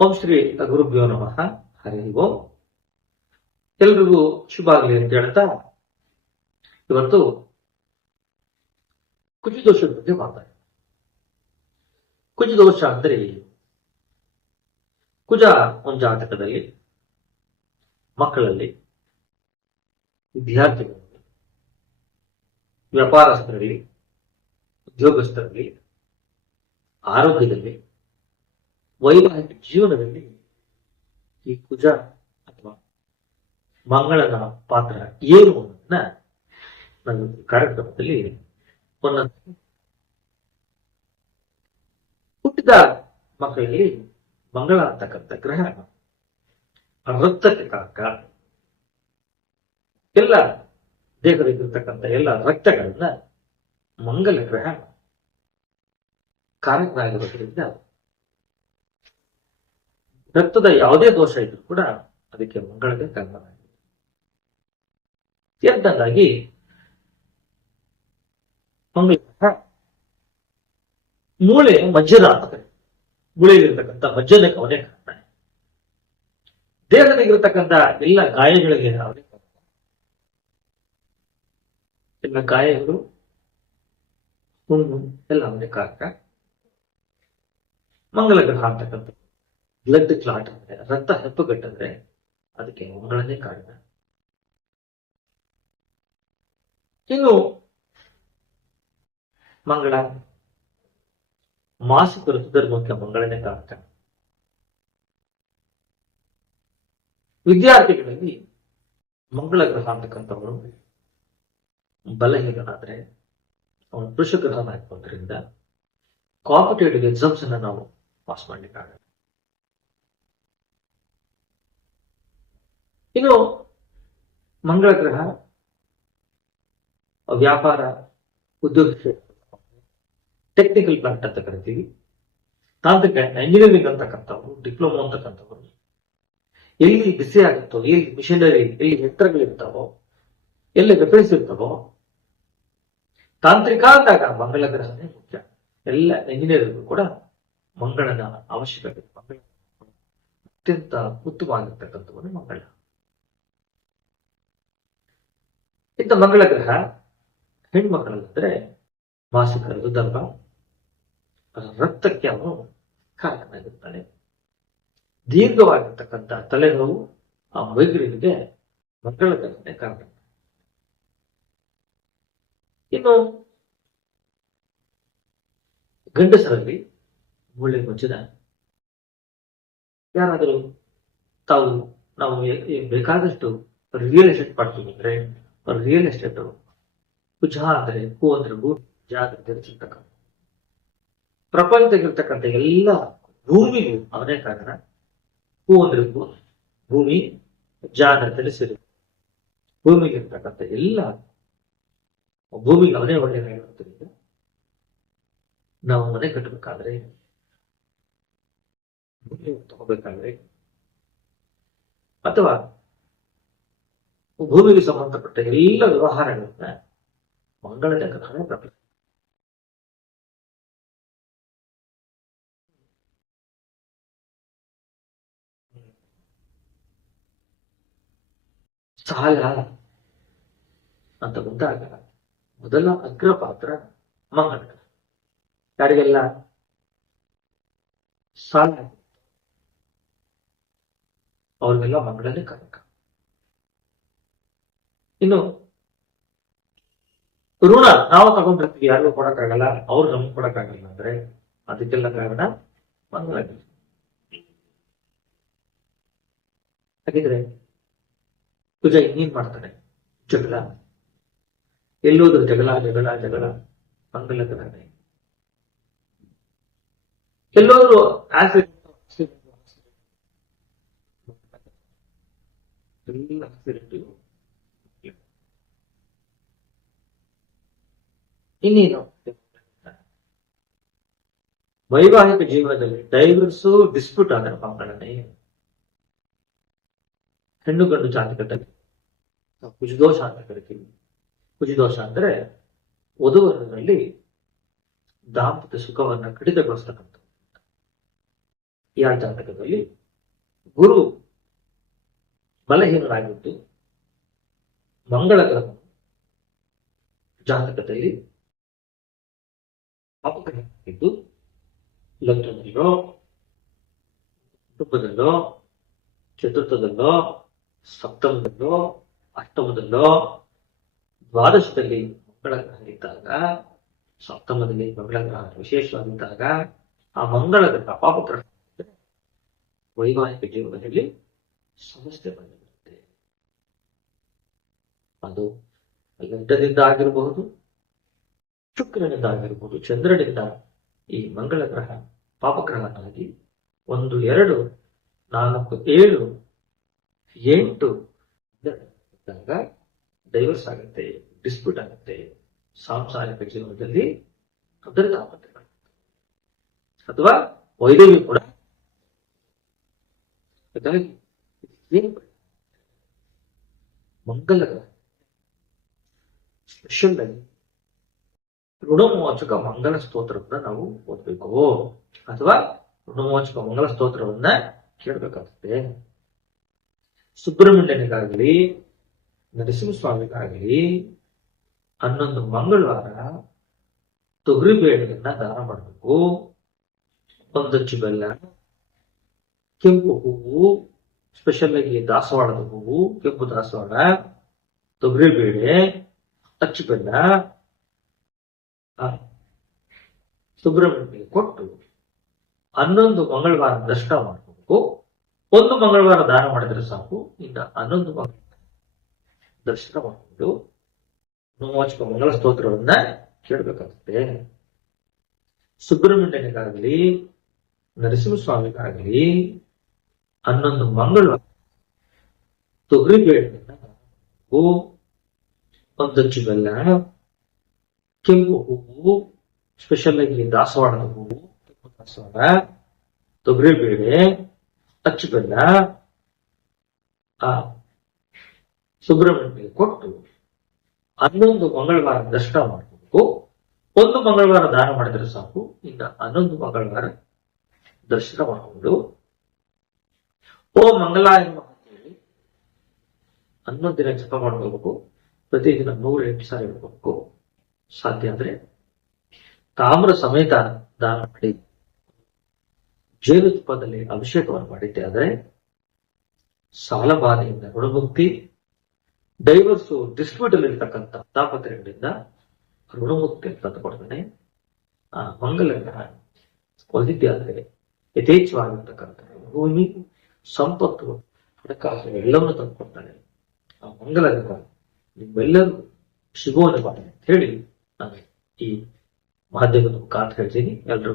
ಓಂ ಶ್ರೀ ಗುರುಭ್ಯೋ ನಮಃ. ಹರಿ ಓಂ. ಎಲ್ರಿಗೂ ಶುಭ ಆಗಲಿ ಅಂತ ಹೇಳ್ತಾ ಇವತ್ತು ಕುಜದೋಷದ ಬಗ್ಗೆ ಮಾತಾಡಿ ಕುಜದೋಷ ಅಂದ್ರೆ ಕುಜ ಒಂದು ಜಾತಕದಲ್ಲಿ, ಮಕ್ಕಳಲ್ಲಿ, ವಿದ್ಯಾರ್ಥಿಗಳಲ್ಲಿ, ವ್ಯಾಪಾರಸ್ಥರಲ್ಲಿ, ಉದ್ಯೋಗಸ್ಥರಲ್ಲಿ, ಆರೋಗ್ಯದಲ್ಲಿ ವೈವಾಹಿಕ ಜೀವನದಲ್ಲಿ ಈ ಕುಜ ಅಥವಾ ಮಂಗಳನ ಪಾತ್ರ ಏನು ಅನ್ನೋದನ್ನ ನನ್ನ ಕಾರ್ಯಕ್ರಮದಲ್ಲಿ ಒಂದೊಂದು ಹುಟ್ಟಿದ ಮಕ್ಕಳಲ್ಲಿ ಮಂಗಳ ಅಂತಕ್ಕಂಥ ಗ್ರಹ ರಕ್ತಕ್ಕೆ ಕಾರಕ. ಎಲ್ಲ ದೇಹದಲ್ಲಿರ್ತಕ್ಕಂಥ ಎಲ್ಲ ರಕ್ತಗಳನ್ನ ಮಂಗಲ ಗ್ರಹ ಕಾರಕರಾಗಿರೋದ್ರಿಂದ ರಕ್ತದ ಯಾವುದೇ ದೋಷ ಇದ್ರೂ ಕೂಡ ಅದಕ್ಕೆ ಮಂಗಳದೇ ಕಾರಣವಾಗಿದೆ. ಎರಡನೇದಾಗಿ ಮಂಗಳ ಮೂಳೆ ಮಜ್ಜದ ಆಗ್ತದೆ ಮೂಳೆಯಲ್ಲಿರ್ತಕ್ಕಂಥ ಮಜ್ಜದ ಅವನೇ ಕಾರಣ. ದೇಹದಲ್ಲಿರ್ತಕ್ಕಂಥ ಎಲ್ಲ ಗಾಯಗಳಿಗೆ ಅವನೇ ಕಾರಣ. ಎಲ್ಲ ಗಾಯಗಳು ಹುಣ್ಣು ಎಲ್ಲ ಅವನೇ ಕಾರಣ. ಮಂಗಲ ಗ್ರಹ ಅಂತಕ್ಕಂಥ ಬ್ಲಡ್ ಕ್ಲಾಟ್ ಅಂದ್ರೆ, ರಕ್ತ ಹೆಪ್ಪುಗಟ್ಟಂದ್ರೆ ಅದಕ್ಕೆ ಮಂಗಳನೇ ಕಾರಣ ಇನ್ನು ಮಂಗಳ, ಮಾಸಿಕ ಋತುಧರ್ಮಕ್ಕೆ ಮಂಗಳನೇ ಕಾಣುತ್ತೆ ವಿದ್ಯಾರ್ಥಿಗಳಲ್ಲಿ ಮಂಗಳ ಗ್ರಹ ಅಂತಕ್ಕಂಥವನು ಬಲಹೀನಾದ್ರೆ ಅವನು ಪುರುಷ ಗ್ರಹ ಹಾಕೋದ್ರಿಂದ ಕಾಂಪಿಟೇಟಿವ್ ಎಕ್ಸಾಮ್ಸ್ ಅನ್ನ ನಾವು ಪಾಸ್ ಮಾಡ್ಲಿಕ್ಕಾಗಲ್ಲ. ಇನ್ನು ಮಂಗಳ ಗ್ರಹ ವ್ಯಾಪಾರ ಉದ್ಯೋಗ ಟೆಕ್ನಿಕಲ್ ಪ್ಲಾಂಟ್ ಅಂತ ಕರಿತೀವಿ. ತಾಂತ್ರಿಕ ಇಂಜಿನಿಯರಿಂಗ್ ಅಂತಕ್ಕಂಥವ್ರು ಡಿಪ್ಲೊಮಾ ಅಂತಕ್ಕಂಥವ್ರು, ಎಲ್ಲಿ ಬಿಸಿ ಆಗುತ್ತೋ, ಎಲ್ಲಿ ಮಿಷನರಿ ಎಲ್ಲಿ ಯಂತ್ರಗಳಿರ್ತಾವೋ ಎಲ್ಲಿ ವೆಪನ್ಸ್ ಇರ್ತಾವೋ, ತಾಂತ್ರಿಕ ಅಂದಾಗ ಮಂಗಳ ಗ್ರಹನೇ ಮುಖ್ಯ. ಎಲ್ಲ ಇಂಜಿನಿಯರ್ಗೂ ಕೂಡ ಮಂಗಳನ ಅವಶ್ಯಕತೆ ಮಂಗಳ ಅತ್ಯಂತ ಉತ್ತಮವಾಗಿರ್ತಕ್ಕಂಥವನು ಮಂಗಳ ಇಂಥ ಮಂಗಳ ಗ್ರಹ ಹೆಣ್ಮಕ್ಕಳಂದ್ರೆ ಮಾಸಿಕ ಋತುಧರ್ಮ ರಕ್ತಕ್ಕೆ ಅವನು ಕಾರಣನಾಗಿರ್ತಾನೆ. ದೀರ್ಘವಾಗಿರ್ತಕ್ಕಂಥ ತಲೆನೋವು ಆ ಮೈಗ್ರಿಗೆ ಮಂಗಳ ಗ್ರಹನೇ ಕಾರಣ. ಇನ್ನು ಗಂಡಸರಲ್ಲಿ ಮೂಳೆ ಮುಚ್ಚಿದ ಯಾರಾದರೂ ತಾವು ನಾವು ಬೇಕಾದಷ್ಟು ರಿಯಲ್ ಎಸ್ಟೇಟ್ ಮಾಡ್ತೀವಿ ಅಂದ್ರೆ ರಿಯಲ್ ಎಸ್ಟೇಟ್ ಕುಜ ಅಂದ್ರೆ ಭೂ ಜಾಗ ಧರಿಸಿರ್ತಕ್ಕಂಥ ಪ್ರಪಂಚದಲ್ಲಿರ್ತಕ್ಕಂಥ ಎಲ್ಲ ಭೂಮಿಗೂ ಅವನೇ ಕಾರಣ ಅಂದ್ರೆ ಭೂಮಿ ಜ ಸೇರಿ ಭೂಮಿಗಿರ್ತಕ್ಕಂಥ ಎಲ್ಲ ಭೂಮಿಗೆ ಅವನೇ ಒಳ್ಳೆಯ ನಾವು ಮನೆ ಕಟ್ಟಬೇಕಾದ್ರೆ ಭೂಮಿ ತಗೋಬೇಕಾದ್ರೆ ಅಥವಾ ಭೂಮಿಗೆ ಸಂಬಂಧಪಟ್ಟ ಎಲ್ಲ ವ್ಯವಹಾರಗಳನ್ನ ಮಂಗಳ ಗ್ರಹಣ ಪ್ರಪಂಚ ಸಾಲ ಅಂತ ಬಂದಾಗ ಮೊದಲ ಅಗ್ರ ಪಾತ್ರ ಮಂಗಳ ಗ್ರಹ. ಯಾರಿಗೆಲ್ಲ ಸಾಲ ಅವ್ರಿಗೆಲ್ಲ ಮಂಗಳನೇ ಕಾರಕ ಇನ್ನು ಋಣ ನಾವು ತಗೊಂಡಿರ್ತೀವಿ ಯಾರಿಗೂ ಕೊಡಕ್ಕಾಗಲ್ಲ, ಅವ್ರು ನಮ್ಗೆ ಕೊಡಕ್ಕಾಗಲ್ಲ ಅಂದ್ರೆ ಅದಕ್ಕೆಲ್ಲ ಕಾರಣ ಮಂಗಳಾಗಿ. ಹಾಗಿದ್ರೆ ಕುಜ ಇನ್ನೇನ್ ಮಾಡ್ತಾನೆ? ಜಗಳ. ಎಲ್ಲೋದ್ರ ಜಗಳ ಜಗಳ ಜಗಳ, ಮಂಗಲ ಗ್ರಹನೇ ಎಲ್ಲೋದ್ರು ಆಕ್ಸಿಡೆಂಟ್ ಎಲ್ಲ ಆಕ್ಸಿಡೆಂಟ್ ಇನ್ನೇನು? ವೈವಾಹಿಕ ಜೀವನದಲ್ಲಿ ಡೈವರ್ಸ್ ಡಿಸ್ಪ್ಯೂಟ್ ಆದರೆ ಮಂಗಳನೇ ಹೆಣ್ಣು ಗಂಡು ಜಾತಕದಲ್ಲಿ ನಾವು ಕುಜದೋಷ ಅಂತ ಕರಿತೀವಿ. ಕುಜದೋಷ ಅಂದ್ರೆ ವಧುವರರಲ್ಲಿ ದಾಂಪತ್ಯ ಸುಖವನ್ನ ಕಡಿತಗೊಳಿಸ್ತಕ್ಕಂಥ ಯಾ ಜಾತಕದಲ್ಲಿ ಗುರು ಬಲಹೀನರಾಗಿದ್ದು ಮಂಗಳ ಗ್ರಹ ಜಾತಕದಲ್ಲಿ ಪಾಪಗ್ರಹವಾಗಿದ್ದು ಲಗ್ನದಲ್ಲೋ, ಕುಟುಂಬದಲ್ಲೋ, ಚತುರ್ಥದಲ್ಲೋ, ಸಪ್ತಮದಲ್ಲೋ, ಅಷ್ಟಮದಲ್ಲೋ, ದ್ವಾದಶದಲ್ಲಿ ಮಂಗಳ ಗ್ರಹ ಇದ್ದಾಗ, ಸಪ್ತಮದಲ್ಲಿ ಮಂಗಳ ಗ್ರಹ ವಿಶೇಷವಾಗಿದ್ದಾಗ, ಆ ಮಂಗಳ ಗ್ರಹ ಪಾಪಗ್ರಹ ವೈವಾಹಿಕ ಜೀವನದಲ್ಲಿ ಸಮಸ್ಯೆ ಬಂದಿರುತ್ತೆ. ಅದು ಲಗ್ನದಿಂದ ಆಗಿರಬಹುದು ಶುಕ್ರನಿಂದ ಆಗಿರ್ಬೋದು ಚಂದ್ರನಿಂದ ಈ ಮಂಗಳ ಗ್ರಹ ಪಾಪಗ್ರಹನಾಗಿ ಒಂದು, ಎರಡು, ನಾಲ್ಕು, ಏಳು, ಎಂಟು ಡೈವರ್ಸ್ ಆಗುತ್ತೆ ಡಿಸ್ಪ್ಯೂಟ್ ಆಗುತ್ತೆ, ಸಾಂಸಾರಿಕ ಜೀವನದಲ್ಲಿ ಅದರಿಂದ ಅಥವಾ ವೈದ್ಯವಿ ಕೂಡ. ಹಾಗಾಗಿ ಮಂಗಲ ಸ್ಪೆಷಲ್ ಆಗಿ ಋಣಮೋಚಕ ಮಂಗಲ ಸ್ತೋತ್ರವನ್ನ ನಾವು ಓದ್ಬೇಕು. ಅಥವಾ ಋಣಮೋಚಕ ಮಂಗಲ ಸ್ತೋತ್ರವನ್ನ ಕೇಳಬೇಕಾಗುತ್ತೆ ಸುಬ್ರಹ್ಮಣ್ಯನಿಗಾಗಲಿ, ನರಸಿಂಹಸ್ವಾಮಿಗಾಗಲಿ, ಹನ್ನೊಂದು ಮಂಗಳವಾರ ತೊಗರಿ ಬೇಳೆಯನ್ನ ದಾನ ಮಾಡಬೇಕು. ಒಂದಚ್ಚು ಬೆಲ್ಲ ಕೆಂಪು ಹೂವು ಸ್ಪೆಷಲ್ ಆಗಿ ದಾಸವಾಳದ ಹೂವು, ಕೆಂಪು ದಾಸವಾಳ, ತೊಗರಿ ಬೇಳೆ, ಅಚ್ಚು ಬೆಲ್ಲ ಸುಬ್ರಹ್ಮಣ್ಯನಿಗೆ ಕೊಟ್ಟು ಹನ್ನೊಂದು ಮಂಗಳವಾರ ದರ್ಶನ ಮಾಡಬೇಕು ಒಂದು ಮಂಗಳವಾರ ದಾನ ಮಾಡಿದ್ರೆ ಸಾಕು. ಇನ್ನು ಹನ್ನೊಂದು ದರ್ಶನ ಮಾಡಿಕೊಂಡು ರೋಮಾಂಚಕ ಮಂಗಳ ಸ್ತೋತ್ರವನ್ನ ಕೇಳಬೇಕಾಗುತ್ತೆ. ಸುಬ್ರಹ್ಮಣ್ಯನಿಗಾಗಲಿ, ನರಸಿಂಹಸ್ವಾಮಿಗಾಗಲಿ ಹನ್ನೊಂದು ಮಂಗಳವಾರ ತೊಗರಿ ಒಂದು ಬೆಲ್ಲ ಕೆಂಪು ಹೂವು ಸ್ಪೆಷಲ್ ಆಗಿ ದಾಸವಾಳದ ಹೂವು ಕೆಂಪು ದಾಸವಾಳ, ತೊಗರಿ ಬೇಳೆ ಅಚ್ಚು ಬೆಲ್ಲ ಆ ಸುಬ್ರಹ್ಮಣ್ಯ ಕೊಟ್ಟು ಹನ್ನೊಂದು ಮಂಗಳವಾರ ದರ್ಶನ ಮಾಡಬೇಕು ಒಂದು ಮಂಗಳವಾರ ದಾನ ಮಾಡಿದ್ರೆ ಸಾಕು, ಇನ್ನ ಹನ್ನೊಂದು ಮಂಗಳವಾರ ದರ್ಶನ ಮಾಡಿಕೊಂಡು. ಓ ಮಂಗಲಾಯ ಎಂಬ ಹೇಳಿ, ಹನ್ನೊಂದು ದಿನ ಜಪ ಮಾಡ್ಕೋಬೇಕು, ಪ್ರತಿದಿನ ನೂರ ಎಂಟು ಸಾರಿ ಹೇಳ್ಕೋಬೇಕು ಸಾಧ್ಯ ಅಂದ್ರೆ ತಾಮ್ರ ಸಮೇತ ದಾನ ಮಾಡಿ, ಜೇನುತುಪ್ಪದಲ್ಲಿ ಅಭಿಷೇಕವನ್ನು ಮಾಡಿದ್ದೆ ಆದರೆ ಸಾಲ ಬಾಧೆಯಿಂದ ಋಣಮುಕ್ತಿ, ಡೈವರ್ಸು ಡಿಸ್ಪ್ಯೂಟ್ ಅಲ್ಲಿ ಇರ್ತಕ್ಕಂಥ ತಾಪತ್ರಗಳಿಂದ ಋಣಮುಕ್ತಿ ತಂದುಕೊಡ್ತಾನೆ. ಆ ಮಂಗಲ ಹೊಂದಿದ್ದೆ ಆದರೆ ಯಥೇಚ್ಛವಾಗಿರ್ತಕ್ಕಂಥ ಭೂಮಿ, ಸಂಪತ್ತು, ಹಣಕಾಸು ಎಲ್ಲವನ್ನು ತಂದುಕೊಡ್ತಾನೆ ಆ ಮಂಗಲ ನಿಮ್ಮೆಲ್ಲರೂ ಸಿಗುವನೆ ಬಾಳೆ ಅಂತ ಹೇಳಿ ಈ ಮಾಧ್ಯಮದ ಮುಖಾಂತರ ಹೇಳ್ತೀನಿ ಎಲ್ಲರೂ